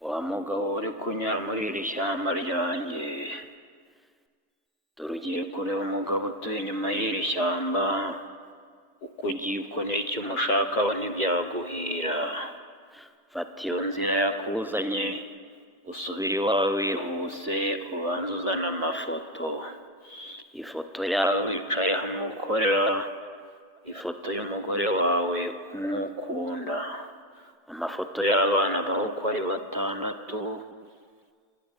Wa mugabo uri kunyura muri iri shyamba ryanjye, dore ugiye kureba umugabo utuye inyuma y'iri shyamba, uko ugiye ukoneye icyo umushakaho ntibyaguhira. Fata iyo nzira yakuzanye, usubire iwawe wihuse, ubanze uzana amafoto. Ifoto yawe wicaye hamwe ukorera, ifoto y'umugore wawe umukunda, amafoto y'abana bawe uko ari 6,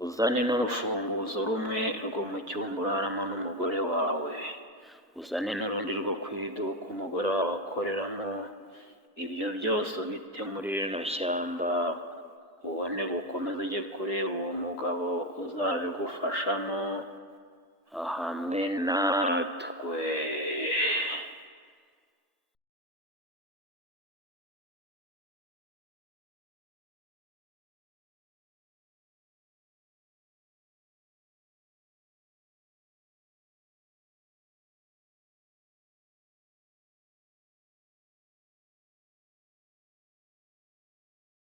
uzane n'urufunguzo rumwe rwo mu cyumba uraramo n'umugore wawe, uzane n'urundi rwo ku iduka umugore wawe akoreramo. Ibyo byose ubite muri rino shyamba, ubone gukomeza ujye kureba uwo mugabo uzabigufashamo hamwe natwe.